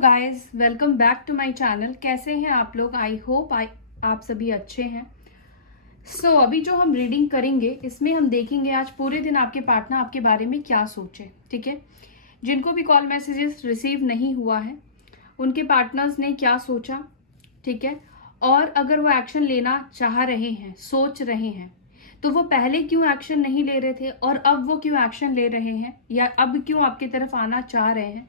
Guys, welcome back to my channel. कैसे हैं आप लोग? आई होप आप सभी अच्छे हैं। अभी जो हम रीडिंग करेंगे इसमें हम देखेंगे आज पूरे दिन आपके पार्टनर आपके बारे में क्या सोचे। ठीक है, जिनको भी कॉल मैसेजेस रिसीव नहीं हुआ है उनके पार्टनर्स ने क्या सोचा, ठीक है, और अगर वो एक्शन लेना चाह रहे हैं, सोच रहे हैं, तो वो पहले क्यों एक्शन नहीं ले रहे थे और अब वो क्यों एक्शन ले रहे हैं, या अब क्यों आपकी तरफ आना चाह रहे हैं,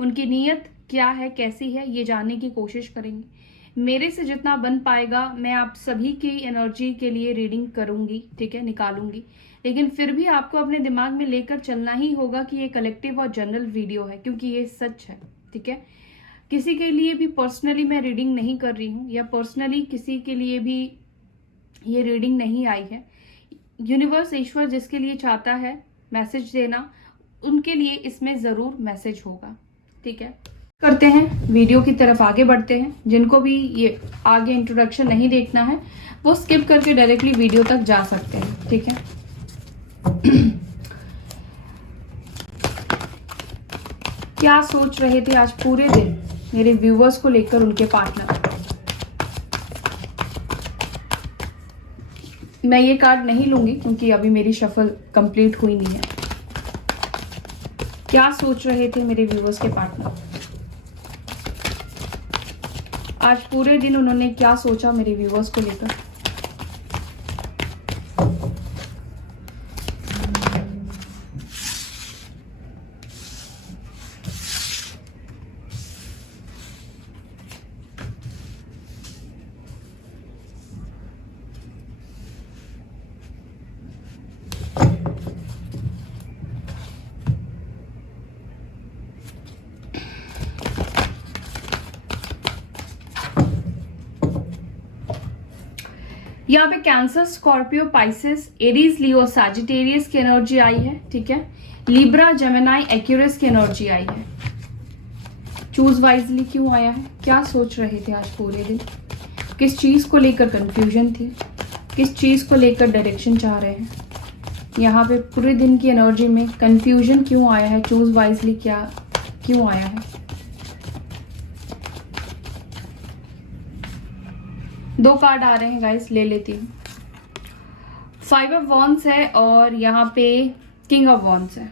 उनकी नीयत क्या है, कैसी है, ये जानने की कोशिश करेंगे। मेरे से जितना बन पाएगा मैं आप सभी की एनर्जी के लिए रीडिंग करूंगी, ठीक है, निकालूंगी। लेकिन फिर भी आपको अपने दिमाग में लेकर चलना ही होगा कि ये कलेक्टिव और जनरल वीडियो है, क्योंकि ये सच है। ठीक है, किसी के लिए भी पर्सनली मैं रीडिंग नहीं कर रही हूँ, या पर्सनली किसी के लिए भी ये रीडिंग नहीं आई है। यूनिवर्स, ईश्वर जिसके लिए चाहता है मैसेज देना, उनके लिए इसमें जरूर मैसेज होगा। ठीक है, करते हैं, वीडियो की तरफ आगे बढ़ते हैं। जिनको भी ये आगे इंट्रोडक्शन नहीं देखना है वो स्किप करके डायरेक्टली वीडियो तक जा सकते हैं। ठीक है, क्या सोच रहे थे आज पूरे दिन मेरे व्यूवर्स को लेकर उनके पार्टनर? मैं ये कार्ड नहीं लूंगी क्योंकि अभी मेरी शफल कंप्लीट हुई नहीं है। क्या सोच रहे थे मेरे व्यूवर्स के पार्टनर आज पूरे दिन? उन्होंने क्या सोचा मेरे व्यूवर्स को लेकर? यहाँ पे कैंसर, स्कॉर्पियो, पाइसेस, एरीज, लियो, सैजिटेरियस की एनर्जी आई है। ठीक है, लिब्रा, जेमिनी, एक्यूरियस की एनर्जी आई है। चूज वाइजली क्यों आया है? क्या सोच रहे थे आज पूरे दिन? किस चीज को लेकर कंफ्यूजन थी, किस चीज को लेकर डायरेक्शन चाह रहे हैं? यहाँ पे पूरे दिन की एनर्जी में कंफ्यूजन क्यों आया है? चूज वाइजली क्या क्यों आया है? दो कार्ड आ रहे हैं गाइस, ले लेती हूँ। 5 ऑफ वॉन्ड्स है और यहाँ पे किंग ऑफ वॉन्ड्स है।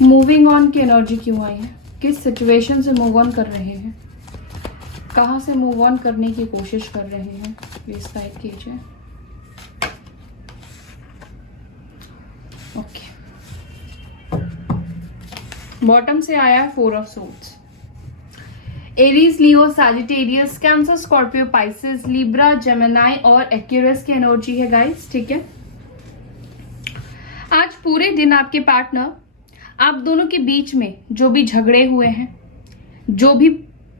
मूविंग ऑन की एनर्जी क्यों आई है? किस सिचुएशन से मूव ऑन कर रहे हैं? कहाँ से मूव ऑन करने की कोशिश कर रहे हैं? प्लीज टाइप कीजिए। ओके, बॉटम से आया है 4 of swords. Aries, Leo, Sagittarius, cancer, Scorpio, Pisces, Libra, Gemini और एक्यूरियस की एनर्जी है गाइस। ठीक है, आज पूरे दिन आपके पार्टनर आप दोनों के बीच में जो भी झगड़े हुए हैं,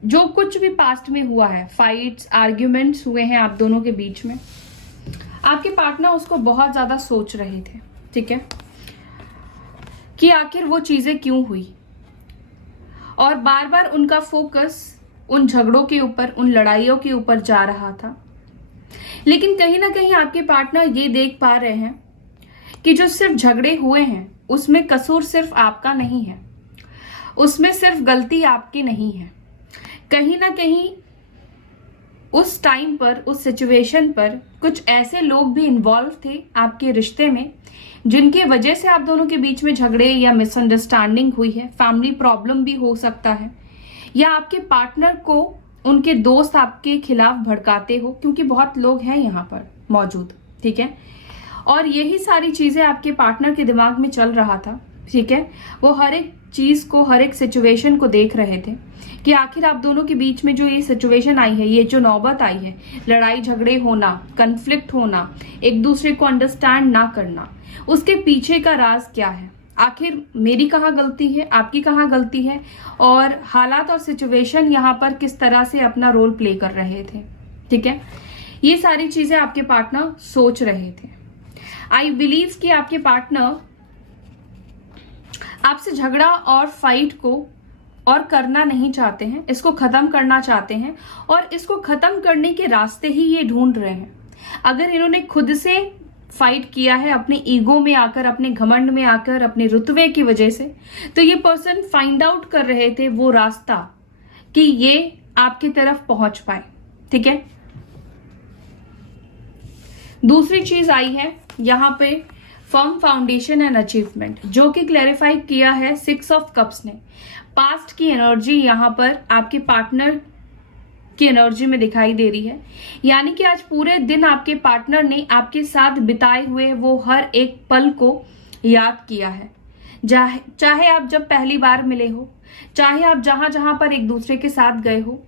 जो कुछ भी पास्ट में हुआ है, फाइट्स, आर्ग्यूमेंट्स हुए हैं आप दोनों के बीच में, आपके पार्टनर उसको बहुत ज्यादा सोच रहे थे। ठीक है, कि आखिर वो चीजें क्यों हुई, और बार बार उनका फोकस उन झगड़ों के ऊपर, उन लड़ाइयों के ऊपर जा रहा था। लेकिन कहीं ना कहीं आपके पार्टनर ये देख पा रहे हैं कि जो सिर्फ झगड़े हुए हैं उसमें कसूर सिर्फ आपका नहीं है, उसमें सिर्फ गलती आपकी नहीं है। कहीं ना कहीं उस टाइम पर, उस सिचुएशन पर कुछ ऐसे लोग भी इन्वॉल्व थे आपके रिश्ते में, जिनके वजह से आप दोनों के बीच में झगड़े या मिसअंडरस्टैंडिंग हुई है। फैमिली प्रॉब्लम भी हो सकता है, या आपके पार्टनर को उनके दोस्त आपके खिलाफ भड़काते हो, क्योंकि बहुत लोग हैं यहाँ पर मौजूद। ठीक है, और यही सारी चीजें आपके पार्टनर के दिमाग में चल रहा था। ठीक है, वो हर एक चीज को, हर एक सिचुएशन को देख रहे थे कि आखिर आप दोनों के बीच में जो ये सिचुएशन आई है, ये जो नौबत आई है, लड़ाई झगड़े होना, कन्फ्लिक्ट होना, एक दूसरे को अंडरस्टैंड ना करना, उसके पीछे का राज क्या है? आखिर मेरी कहाँ गलती है, आपकी कहाँ गलती है, और हालात और सिचुएशन यहाँ पर किस तरह से अपना रोल प्ले कर रहे थे। ठीक है, ये सारी चीजें आपके पार्टनर सोच रहे थे। आई बिलीव कि आपके पार्टनर आपसे झगड़ा और फाइट को और करना नहीं चाहते हैं, इसको खत्म करना चाहते हैं और इसको खत्म करने के रास्ते ही ये ढूंढ रहे हैं। अगर इन्होंने खुद से फाइट किया है अपने ईगो में आकर, अपने घमंड में आकर, अपने रुतबे की वजह से, तो ये पर्सन फाइंड आउट कर रहे थे वो रास्ता कि ये आपकी तरफ पहुंच पाए। ठीक है, दूसरी चीज आई है यहां पे फर्म फाउंडेशन एंड अचीवमेंट, जो कि क्लैरिफाई किया है 6 ऑफ कप्स ने। पास्ट की एनर्जी यहां पर आपके पार्टनर की एनर्जी में दिखाई दे रही है, यानी कि आज पूरे दिन आपके पार्टनर ने आपके साथ बिताए हुए वो हर एक पल को याद किया है। चाहे आप जब पहली बार मिले हो, चाहे आप जहां जहां पर एक दूसरे के साथ गए हो,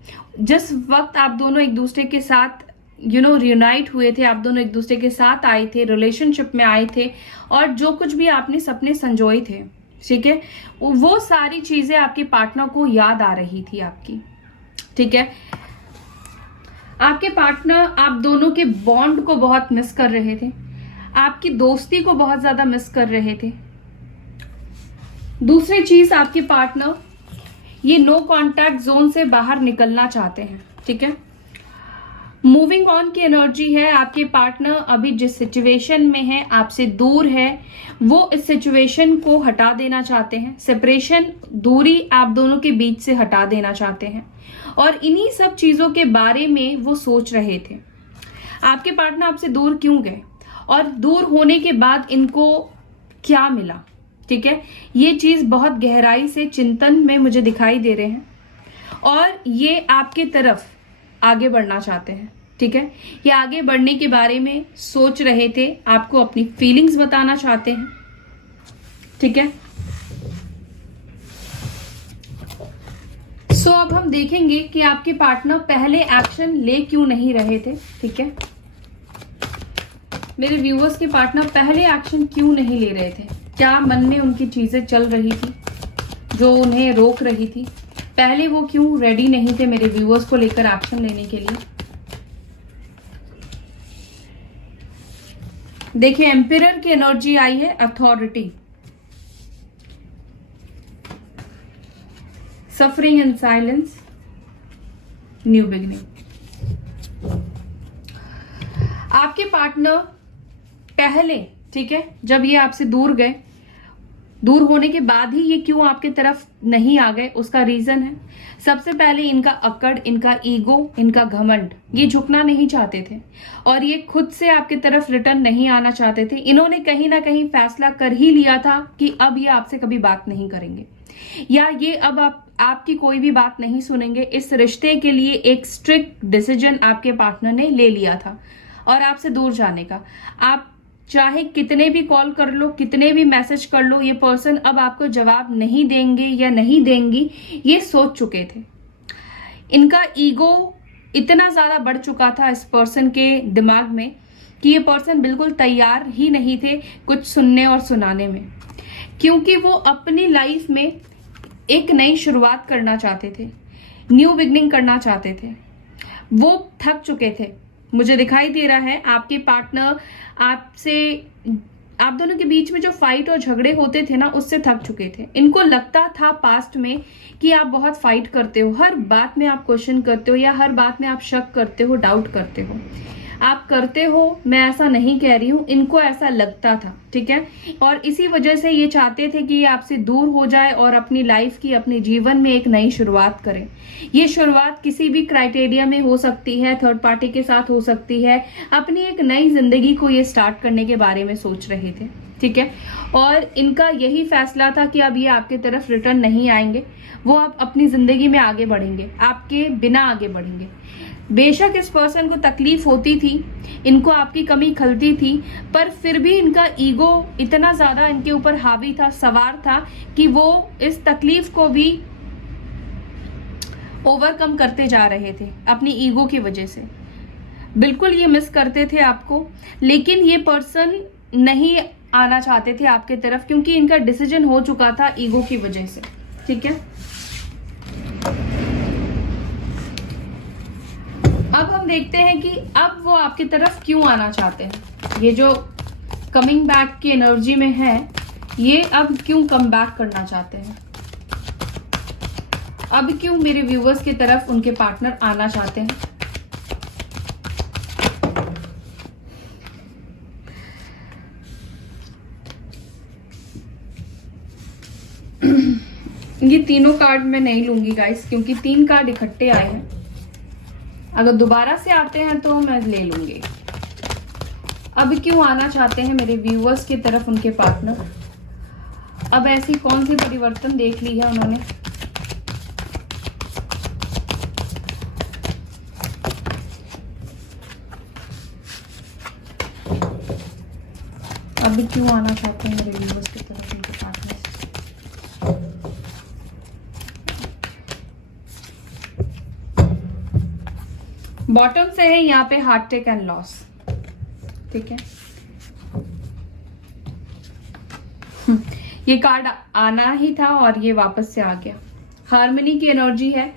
जिस वक्त आप दोनों एक दूसरे के साथ रियूनाइट हुए थे, आप दोनों एक दूसरे के साथ आए थे, रिलेशनशिप में आए थे, और जो कुछ भी आपने सपने संजोए थे, ठीक है, वो सारी चीजें आपके पार्टनर को याद आ रही थी आपकी। ठीक है, आपके पार्टनर आप दोनों के बॉन्ड को बहुत मिस कर रहे थे, आपकी दोस्ती को बहुत ज्यादा मिस कर रहे थे। दूसरी चीज, आपके पार्टनर ये नो कॉन्टैक्ट जोन से बाहर निकलना चाहते हैं। ठीक है, मूविंग ऑन की एनर्जी है। आपके पार्टनर अभी जिस सिचुएशन में है, आपसे दूर है, वो इस सिचुएशन को हटा देना चाहते हैं। सेपरेशन, दूरी आप दोनों के बीच से हटा देना चाहते हैं और इन्हीं सब चीजों के बारे में वो सोच रहे थे। आपके पार्टनर आपसे दूर क्यों गए और दूर होने के बाद इनको क्या मिला। ठीक है, ये चीज बहुत गहराई से चिंतन में मुझे दिखाई दे रहे हैं और ये आपके तरफ आगे बढ़ना चाहते हैं। ठीक है, ये आगे बढ़ने के बारे में सोच रहे थे, आपको अपनी फीलिंग्स बताना चाहते हैं। ठीक है, सो अब हम देखेंगे कि आपके पार्टनर पहले एक्शन ले क्यों नहीं रहे थे। ठीक है, मेरे व्यूअर्स के पार्टनर पहले एक्शन क्यों नहीं ले रहे थे, क्या मन में उनकी चीजें चल रही थी जो उन्हें रोक रही थी, पहले वो क्यों रेडी नहीं थे मेरे व्यूअर्स को लेकर एक्शन लेने के लिए। देखिए, एम्पिरर की एनर्जी आई है, authority, suffering in silence, new beginning. आपके पार्टनर पहले, ठीक है, जब ये आपसे दूर गए, दूर होने के बाद ही ये क्यों आपके तरफ नहीं आ गए, उसका रीजन है सबसे पहले इनका अकड़, इनका ईगो, इनका घमंड। ये झुकना नहीं चाहते थे और ये खुद से आपके तरफ रिटर्न नहीं आना चाहते थे। इन्होंने कहीं ना कहीं फैसला कर ही लिया था कि अब ये आपसे कभी बात नहीं करेंगे या ये अब आपकी कोई भी बात नहीं सुनेंगे। इस रिश्ते के लिए एक स्ट्रिक्ट डिसीजन आपके पार्टनर ने ले लिया था और आपसे दूर जाने का। आप चाहे कितने भी कॉल कर लो, कितने भी मैसेज कर लो, ये पर्सन अब आपको जवाब नहीं देंगे या नहीं देंगी, ये सोच चुके थे। इनका ईगो इतना ज्यादा बढ़ चुका था इस पर्सन के दिमाग में कि ये पर्सन बिल्कुल तैयार ही नहीं थे कुछ सुनने और सुनाने में, क्योंकि वो अपनी लाइफ में एक नई शुरुआत करना चाहते थे, न्यू बिगनिंग करना चाहते थे। वो थक चुके थे। मुझे दिखाई दे रहा है आपके पार्टनर आपसे, आप दोनों के बीच में जो फाइट और झगड़े होते थे ना, उससे थक चुके थे। इनको लगता था पास्ट में कि आप बहुत फाइट करते हो, हर बात में आप क्वेश्चन करते हो या हर बात में आप शक करते हो, डाउट करते हो। आप करते हो, मैं ऐसा नहीं कह रही हूं, इनको ऐसा लगता था। ठीक है, और इसी वजह से ये चाहते थे कि ये आपसे दूर हो जाए और अपनी लाइफ की, अपने जीवन में एक नई शुरुआत करें। ये शुरुआत किसी भी क्राइटेरिया में हो सकती है, थर्ड पार्टी के साथ हो सकती है। अपनी एक नई जिंदगी को ये स्टार्ट करने के बारे में सोच रहे थे। ठीक है, और इनका यही फैसला था कि अब ये आपके तरफ रिटर्न नहीं आएंगे, वो अब अपनी जिंदगी में आगे बढ़ेंगे, आपके बिना आगे बढ़ेंगे। बेशक इस पर्सन को तकलीफ होती थी, इनको आपकी कमी खलती थी, पर फिर भी इनका ईगो इतना ज्यादा इनके ऊपर हावी था, सवार था, कि वो इस तकलीफ को भी ओवरकम करते जा रहे थे अपनी ईगो की वजह से। बिल्कुल ये मिस करते थे आपको, लेकिन ये पर्सन नहीं आना चाहते थे आपके तरफ, क्योंकि इनका डिसीजन हो चुका था ईगो की वजह से। ठीक है, अब हम देखते हैं कि अब वो आपकी तरफ क्यों आना चाहते हैं। ये जो कमिंग बैक की एनर्जी में है, ये अब क्यों कम बैक करना चाहते हैं। अब क्यों मेरे व्यूवर्स की तरफ उनके पार्टनर आना चाहते हैं? ये तीनों कार्ड मैं नहीं लूंगी गाइस, क्योंकि 3 कार्ड इकट्ठे आए हैं। अगर दोबारा से आते हैं तो मैं ले लूंगी। अब क्यों आना चाहते हैं मेरे व्यूवर्स की तरफ उनके पार्टनर? अब ऐसी कौन सी परिवर्तन देख ली है उन्होंने? अब क्यों आना चाहते हैं मेरे व्यूवर्स की तरफ उनके पार्टनर? बॉटम से है यहाँ पे हार्ट अटैक एंड लॉस। ठीक है, ये कार्ड आना ही था और ये वापस से आ गया। हार्मनी की एनर्जी है।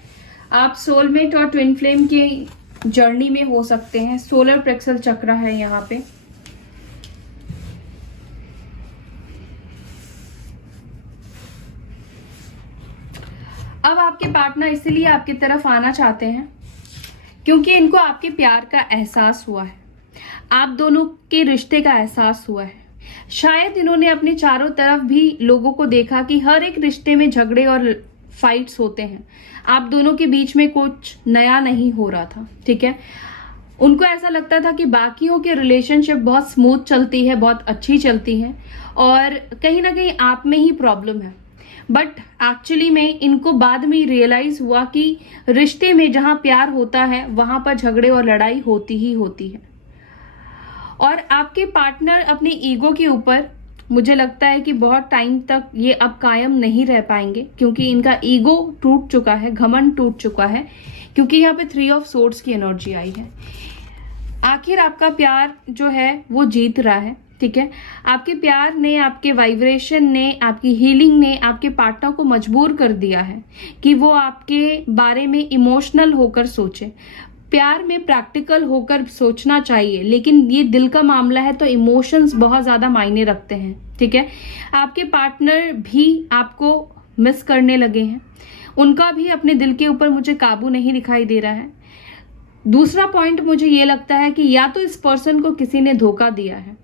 आप सोलमेट और ट्विन फ्लेम की जर्नी में हो सकते हैं। सोलर प्लेक्सस चक्र है यहाँ पे। अब आपके पार्टनर इसीलिए आपकी तरफ आना चाहते हैं क्योंकि इनको आपके प्यार का एहसास हुआ है, आप दोनों के रिश्ते का एहसास हुआ है। शायद इन्होंने अपने चारों तरफ भी लोगों को देखा कि हर एक रिश्ते में झगड़े और फाइट्स होते हैं। आप दोनों के बीच में कुछ नया नहीं हो रहा था। ठीक है, उनको ऐसा लगता था कि बाकियों के रिलेशनशिप बहुत स्मूथ चलती है, बहुत अच्छी चलती है और कहीं ना कहीं आप में ही प्रॉब्लम है। बट एक्चुअली में इनको बाद में रियलाइज हुआ कि रिश्ते में जहां प्यार होता है वहां पर झगड़े और लड़ाई होती ही होती है। और आपके पार्टनर अपने ईगो के ऊपर मुझे लगता है कि बहुत टाइम तक ये अब कायम नहीं रह पाएंगे, क्योंकि इनका ईगो टूट चुका है, घमंड टूट चुका है, क्योंकि यहाँ पे 3 ऑफ सोर्ड्स की एनर्जी आई है। आखिर आपका प्यार जो है वो जीत रहा है। ठीक है, आपके प्यार ने, आपके वाइब्रेशन ने, आपकी हीलिंग ने आपके पार्टनर को मजबूर कर दिया है कि वो आपके बारे में इमोशनल होकर सोचे। प्यार में प्रैक्टिकल होकर सोचना चाहिए, लेकिन ये दिल का मामला है तो इमोशंस बहुत ज्यादा मायने रखते हैं। ठीक है, आपके पार्टनर भी आपको मिस करने लगे हैं। उनका भी अपने दिल के ऊपर मुझे काबू नहीं दिखाई दे रहा है। दूसरा पॉइंट मुझे ये लगता है कि या तो इस पर्सन को किसी ने धोखा दिया है,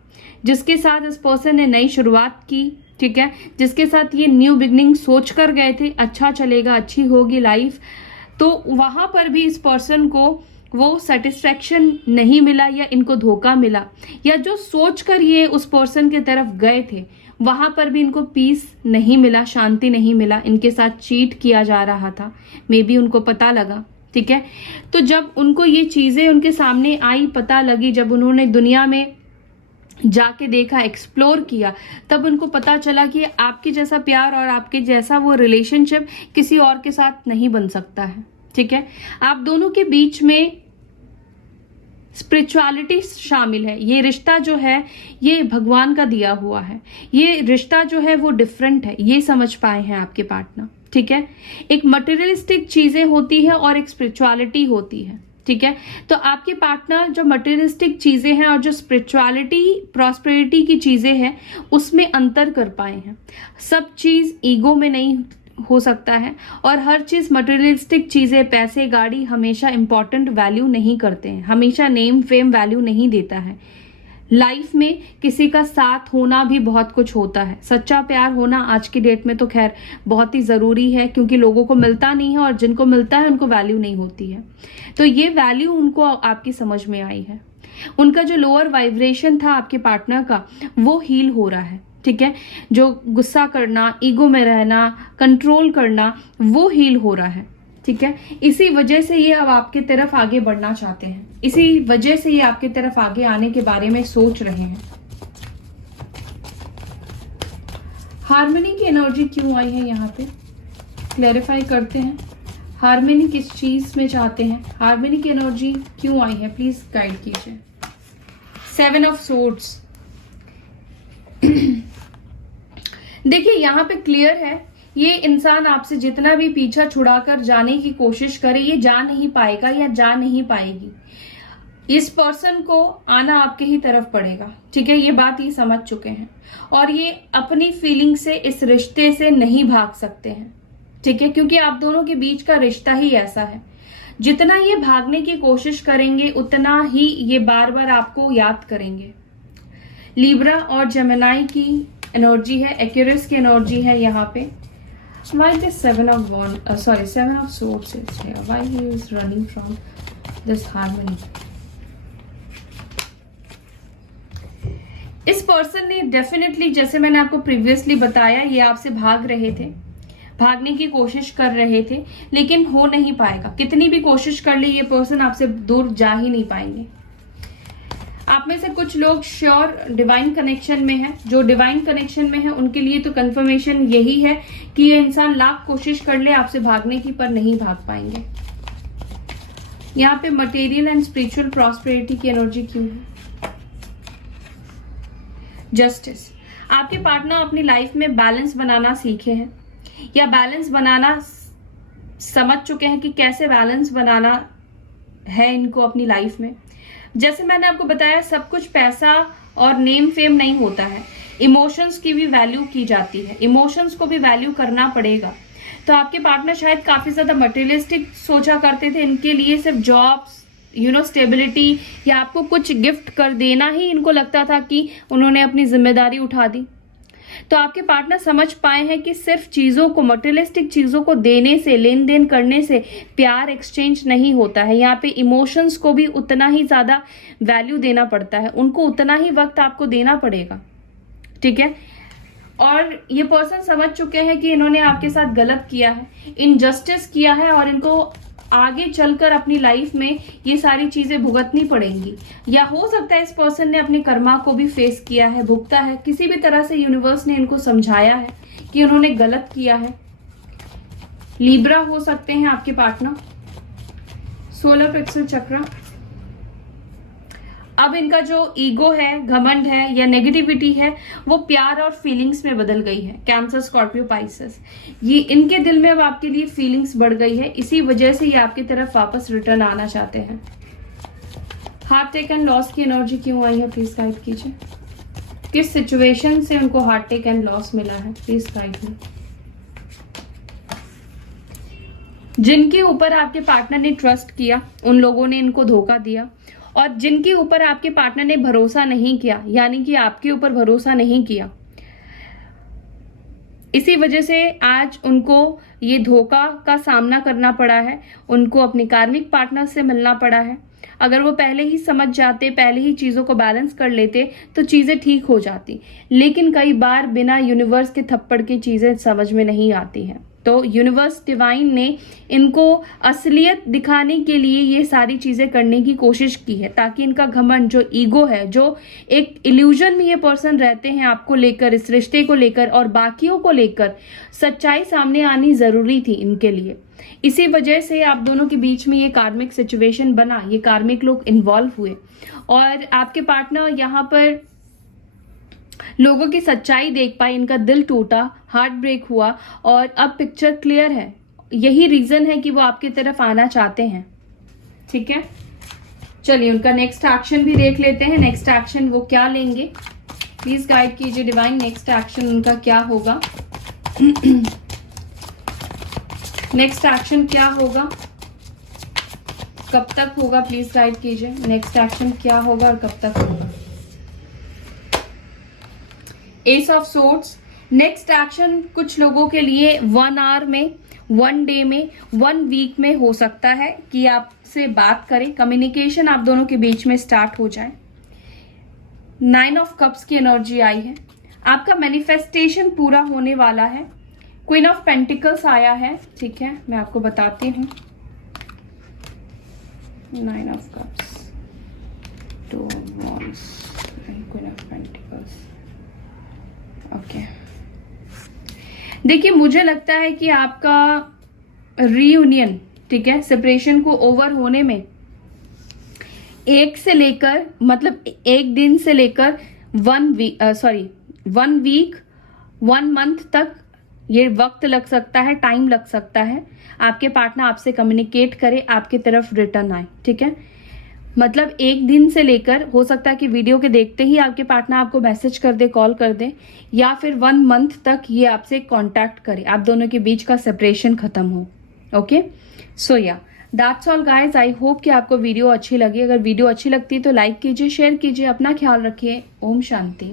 जिसके साथ इस पर्सन ने नई शुरुआत की। ठीक है, जिसके साथ ये न्यू बिगनिंग सोच कर गए थे, अच्छा चलेगा, अच्छी होगी लाइफ, तो वहां पर भी इस पर्सन को वो सेटिस्फेक्शन नहीं मिला या इनको धोखा मिला, या जो सोच कर ये उस पर्सन के तरफ गए थे वहां पर भी इनको पीस नहीं मिला, शांति नहीं मिला, इनके साथ चीट किया जा रहा था। मे बी उनको पता लगा। ठीक है, तो जब उनको ये चीजें उनके सामने आई, पता लगी, जब उन्होंने दुनिया में जाके देखा, एक्सप्लोर किया, तब उनको पता चला कि आपके जैसा प्यार और आपके जैसा वो रिलेशनशिप किसी और के साथ नहीं बन सकता है। ठीक है, आप दोनों के बीच में स्पिरिचुअलिटी शामिल है। ये रिश्ता जो है ये भगवान का दिया हुआ है। ये रिश्ता जो है वो डिफरेंट है, ये समझ पाए हैं आपके पार्टनर। ठीक है, एक मटेरियलिस्टिक चीजें होती है और एक स्पिरिचुअलिटी होती है। ठीक है, तो आपके पार्टनर जो मटेरियलिस्टिक चीजें हैं और जो स्पिरिचुअलिटी, प्रॉस्पेरिटी की चीजें हैं, उसमें अंतर कर पाए हैं। सब चीज ईगो में नहीं हो सकता है और हर चीज मटेरियलिस्टिक चीजें, पैसे, गाड़ी हमेशा इंपॉर्टेंट वैल्यू नहीं करते हैं, हमेशा नेम फेम वैल्यू नहीं देता है। लाइफ में किसी का साथ होना भी बहुत कुछ होता है। सच्चा प्यार होना आज की डेट में तो खैर बहुत ही जरूरी है, क्योंकि लोगों को मिलता नहीं है और जिनको मिलता है उनको वैल्यू नहीं होती है। तो ये वैल्यू उनको आपकी समझ में आई है। उनका जो लोअर वाइब्रेशन था आपके पार्टनर का, वो हील हो रहा है। ठीक है, जो गुस्सा करना, ईगो में रहना, कंट्रोल करना, वो हील हो रहा है। ठीक है, इसी वजह से ये अब आपकी तरफ आगे बढ़ना चाहते हैं, इसी वजह से ये आपकी तरफ आगे आने के बारे में सोच रहे हैं। हार्मनी की एनर्जी क्यों आई है यहाँ पे, क्लैरिफाई करते हैं। हार्मनी किस चीज में चाहते हैं, हार्मनी की एनर्जी क्यों आई है, प्लीज गाइड कीजिए। 7 ऑफ सोर्ड्स। देखिए यहाँ पे क्लियर है, ये इंसान आपसे जितना भी पीछा छुड़ाकर जाने की कोशिश करे, ये जा नहीं पाएगा या जा नहीं पाएगी। इस पर्सन को आना आपके ही तरफ पड़ेगा। ठीक है, ये बात ये समझ चुके हैं और ये अपनी फीलिंग से, इस रिश्ते से नहीं भाग सकते हैं। ठीक है, क्योंकि आप दोनों के बीच का रिश्ता ही ऐसा है। जितना ये भागने की कोशिश करेंगे उतना ही ये बार बार आपको याद करेंगे। लिब्रा और जेमिनी की एनर्जी है, एक्यूरियस की एनर्जी है यहाँ पे। Why the seven of swords is here? Why he is running from this harmony? इस पर्सन ने डेफिनेटली, जैसे मैंने आपको प्रीवियसली बताया, ये आपसे भाग रहे थे, भागने की कोशिश कर रहे थे, लेकिन हो नहीं पाएगा। कितनी भी कोशिश कर ली ये पर्सन आपसे दूर जा ही नहीं पाएंगे। आप में से कुछ लोग श्योर डिवाइन कनेक्शन में है। जो डिवाइन कनेक्शन में है उनके लिए तो कंफर्मेशन यही है कि ये इंसान लाख कोशिश कर ले आपसे भागने की, पर नहीं भाग पाएंगे। यहाँ पे मटेरियल एंड स्पिरिचुअल प्रॉस्पेरिटी की एनर्जी क्यों है? जस्टिस। आपके पार्टनर अपनी लाइफ में बैलेंस बनाना सीखे हैं, या बैलेंस बनाना समझ चुके हैं कि कैसे बैलेंस बनाना है इनको अपनी लाइफ में। जैसे मैंने आपको बताया, सब कुछ पैसा और नेम फेम नहीं होता है, इमोशंस की भी वैल्यू की जाती है, इमोशंस को भी वैल्यू करना पड़ेगा। तो आपके पार्टनर शायद काफी ज्यादा मटेरियलिस्टिक सोचा करते थे, इनके लिए सिर्फ जॉब्स, स्टेबिलिटी या आपको कुछ गिफ्ट कर देना ही इनको लगता था कि उन्होंने अपनी जिम्मेदारी उठा दी। तो आपके पार्टनर समझ पाए हैं कि सिर्फ चीजों को, मटेरियलिस्टिक चीजों को देने से, लेन देन करने से प्यार एक्सचेंज नहीं होता है। यहाँ पे इमोशंस को भी उतना ही ज्यादा वैल्यू देना पड़ता है, उनको उतना ही वक्त आपको देना पड़ेगा। ठीक है, और ये पर्सन समझ चुके हैं कि इन्होंने आपके साथ गलत किया है, इनजस्टिस किया है, और इनको आगे चलकर अपनी लाइफ में ये सारी चीजें भुगतनी पड़ेंगी। या हो सकता है इस पर्सन ने अपने कर्मा को भी फेस किया है, भुगता है, किसी भी तरह से यूनिवर्स ने इनको समझाया है कि उन्होंने गलत किया है। लिब्रा हो सकते हैं आपके पार्टनर, 16 पिक्सल चक्र। अब इनका जो ईगो है, घमंड है या नेगेटिविटी है, वो प्यार और फीलिंग्स में बदल गई है। कैंसर, स्कॉर्पियो, पाइसेस, ये इनके दिल में अब आपके लिए फीलिंग्स बढ़ गई है, इसी वजह से ये आपकी तरफ वापस रिटर्न आना चाहते हैं। हार्ट टेक एंड लॉस की एनर्जी क्यों आई है, प्लीज गाइड कीजिए। किस सिचुएशन से उनको हार्ट टेक एंड लॉस मिला है, प्लीज गाइड मी। जिनके ऊपर आपके पार्टनर ने ट्रस्ट किया, उन लोगों ने इनको धोखा दिया, और जिनके ऊपर आपके पार्टनर ने भरोसा नहीं किया, यानी कि आपके ऊपर भरोसा नहीं किया, इसी वजह से आज उनको ये धोखा का सामना करना पड़ा है। उनको अपने कार्मिक पार्टनर से मिलना पड़ा है। अगर वो पहले ही समझ जाते, पहले ही चीजों को बैलेंस कर लेते तो चीजें ठीक हो जाती, लेकिन कई बार बिना यूनिवर्स के थप्पड़ की चीजें समझ में नहीं आती हैं। तो यूनिवर्स डिवाइन ने इनको असलियत दिखाने के लिए ये सारी चीजें करने की कोशिश की है, ताकि इनका घमंड, जो ईगो है, जो एक इल्यूजन में ये पर्सन रहते हैं आपको लेकर, इस रिश्ते को लेकर और बाकियों को लेकर, सच्चाई सामने आनी जरूरी थी इनके लिए। इसी वजह से आप दोनों के बीच में ये कार्मिक सिचुएशन बना, ये कार्मिक लोग इन्वॉल्व हुए, और आपके पार्टनर यहाँ पर लोगों की सच्चाई देख पाए, इनका दिल टूटा, हार्ट ब्रेक हुआ, और अब पिक्चर क्लियर है। यही रीजन है कि वो आपकी तरफ आना चाहते हैं। ठीक है, चलिए उनका नेक्स्ट एक्शन भी देख लेते हैं। नेक्स्ट एक्शन वो क्या लेंगे, प्लीज गाइड कीजिए डिवाइन। नेक्स्ट एक्शन उनका क्या होगा? नेक्स्ट एक्शन क्या होगा, कब तक होगा, प्लीज गाइड कीजिए। नेक्स्ट एक्शन क्या होगा और कब तक होगा? S of swords. Next action कुछ लोगों के लिए 1 आवर में, 1 डे में, 1 वीक में हो सकता है कि आपसे बात करें, कम्युनिकेशन आप दोनों के बीच में स्टार्ट हो जाए। 9 ऑफ कप्स की एनर्जी आई है, आपका मैनिफेस्टेशन पूरा होने वाला है। क्वीन ऑफ पेंटिकल्स आया है। ठीक है, मैं आपको बताती हूँ। 9 of cups, 2 of wands, queen of pentacles. Okay, देखिए मुझे लगता है कि आपका रीयूनियन, ठीक है, सेपरेशन को ओवर होने में 1 से लेकर, मतलब 1 दिन से लेकर 1 वीक, 1 मंथ तक ये वक्त लग सकता है, टाइम लग सकता है। आपके पार्टनर आपसे कम्युनिकेट करे, आपकी तरफ रिटर्न आए। ठीक है, मतलब एक दिन से लेकर, हो सकता है कि वीडियो के देखते ही आपके पार्टनर आपको मैसेज कर दे, कॉल कर दे, या फिर 1 मंथ तक ये आपसे कांटेक्ट करे, आप दोनों के बीच का सेपरेशन खत्म हो। ओके, सो या that's all guys. I hope कि आपको वीडियो अच्छी लगी। अगर वीडियो अच्छी लगती है तो लाइक कीजिए, शेयर कीजिए, अपना ख्याल रखिए। ओम शांति।